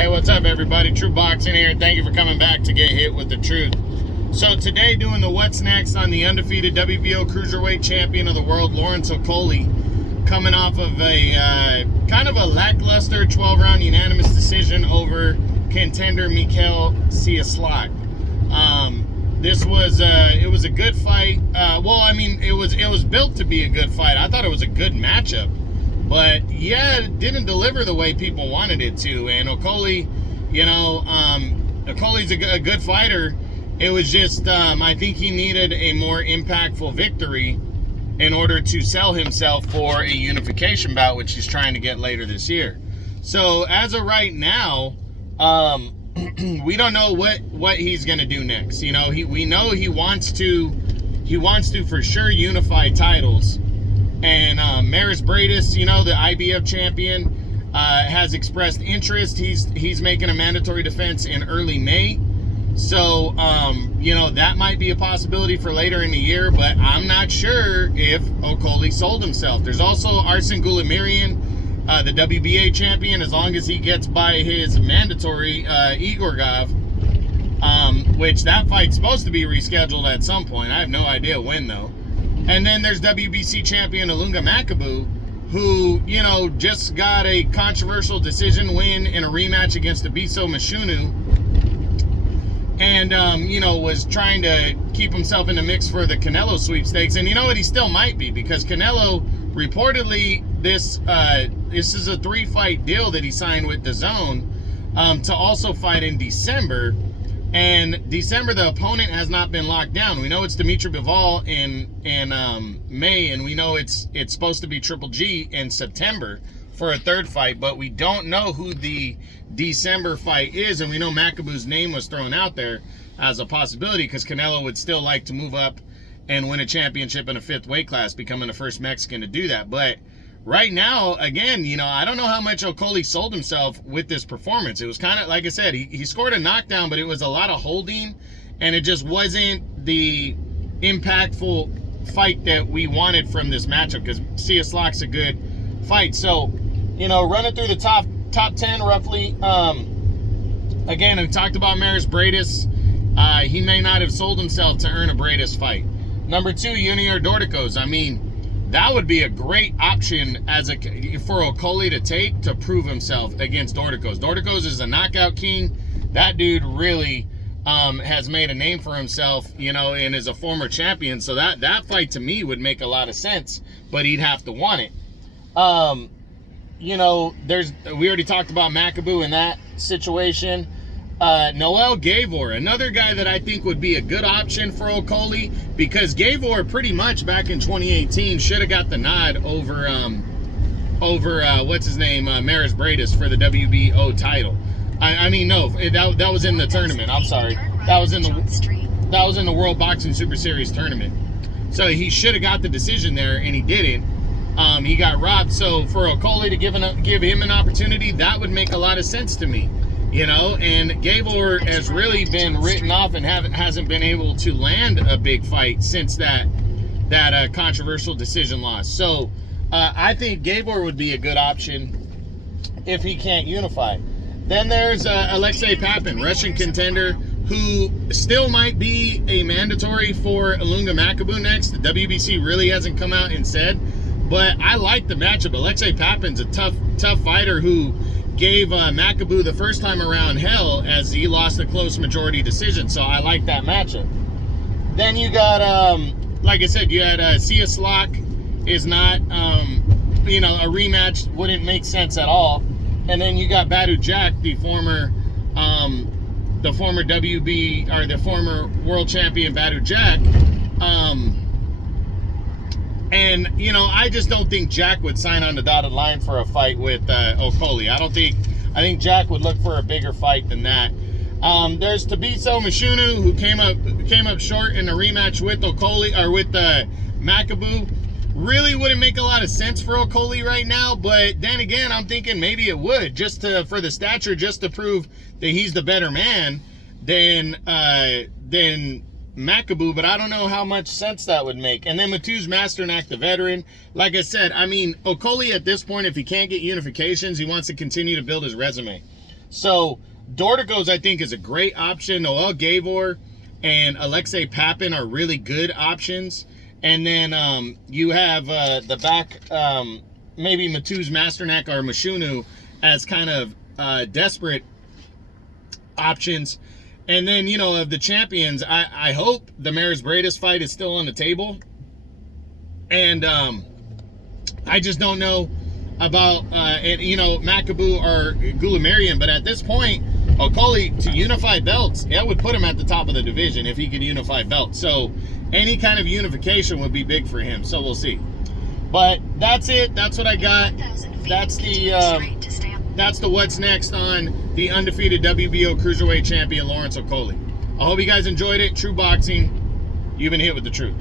Hey, what's up, everybody? True Boxing here. Thank you for coming back to get hit with the truth. So today, doing the what's next on the undefeated WBO Cruiserweight champion of the world, Lawrence Okolie, coming off of a kind of a lackluster 12-round unanimous decision over contender Michal Cieslak. This was it was a good fight. Well, I mean, it was built to be a good fight. I thought it was a good matchup. But yeah, it didn't deliver the way people wanted it to. And Okolie, Okolie's a good fighter. It was just, I think he needed a more impactful victory in order to sell himself for a unification bout, which he's trying to get later this year. So as of right now, we don't know what he's gonna do next. We know he wants to for sure unify titles. And Maris Bradis, the IBF champion, has expressed interest. He's making a mandatory defense in early May. So, that might be a possibility for later in the year, but I'm not sure if Okolie sold himself. There's also Arsen Goulamirian, the WBA champion, as long as he gets by his mandatory Igorgov, which that fight's supposed to be rescheduled at some point. I have no idea when, though. And then there's WBC champion Ilunga Makabu, who, just got a controversial decision win in a rematch against Abiso Mashunu. And, was trying to keep himself in the mix for the Canelo sweepstakes. And you know what? He still might be, because Canelo, reportedly, this is a 3-fight deal that he signed with DAZN to also fight in December. And December, the opponent has not been locked down. We know it's Dimitri Bivol in May, and we know it's supposed to be Triple G in September for a 3rd fight, but we don't know who the December fight is, and we know Makabu's name was thrown out there as a possibility because Canelo would still like to move up and win a championship in a 5th weight class, becoming the first Mexican to do that. But right now, again, I don't know how much Okolie sold himself with this performance. It was kind of, like I said, he scored a knockdown, but it was a lot of holding, and it just wasn't the impactful fight that we wanted from this matchup, because Cieslak's a good fight. So, running through the top 10 roughly, again, we talked about Maris Bradis. He may not have sold himself to earn a Bradis fight. Number 2, Junior Dorticos. I mean, that would be a great option for Okolie to take to prove himself against Dorticos. Dorticos is a knockout king. That dude really has made a name for himself, and is a former champion. So that fight to me would make a lot of sense, but he'd have to want it. We already talked about Makabu in that situation. Noel Gavor, another guy that I think would be a good option for Okolie, because Gavor pretty much back in 2018 should have got the nod over what's his name, Maris Bradis for the WBO title. That was in the tournament. I'm sorry, that was in the World Boxing Super Series tournament. So he should have got the decision there, and he didn't. He got robbed. So for Okolie to give him an opportunity, that would make a lot of sense to me. And Gavor has really been written off and hasn't been able to land a big fight since that controversial decision loss. So I think Gavor would be a good option if he can't unify. Then there's Alexei Papin, Russian contender, who still might be a mandatory for Ilunga Makabu next. The WBC really hasn't come out and said, but I like the matchup. Alexei Papin's a tough fighter who gave Makabu the first time around hell as he lost a close majority decision. So I like that matchup. Then you got, like I said, you had Cieslak is not, a rematch wouldn't make sense at all. And then you got Badu Jack, the former WB, or the former world champion Badu Jack. And, I just don't think Jack would sign on the dotted line for a fight with Okolie. I think Jack would look for a bigger fight than that. There's Tabiso Mashunu, who came up short in a rematch with Okolie, or with Makabu. Really wouldn't make a lot of sense for Okolie right now, but then again, I'm thinking maybe it would, just for the stature, just to prove that he's the better man than Makabu, but I don't know how much sense that would make. And then Mateusz Masternak, the veteran. Like I said, Okolie at this point, if he can't get unifications, he wants to continue to build his resume. So Dorticos, I think, is a great option. Noel Gavor and Alexei Papin are really good options. And then you have the back, maybe Matuz Masternak or Mashunu as kind of desperate options. And then, you know, of the champions, I hope the Maris Bradis fight is still on the table. And I just don't know about, you know, Makabu or Gulamarian. But at this point, Okolie, to unify belts, that would put him at the top of the division if he could unify belts. So any kind of unification would be big for him. So we'll see. But that's it. That's what I got. That's the what's next on the undefeated WBO Cruiserweight champion, Lawrence Okolie. I hope you guys enjoyed it. True Boxing, you've been hit with the truth.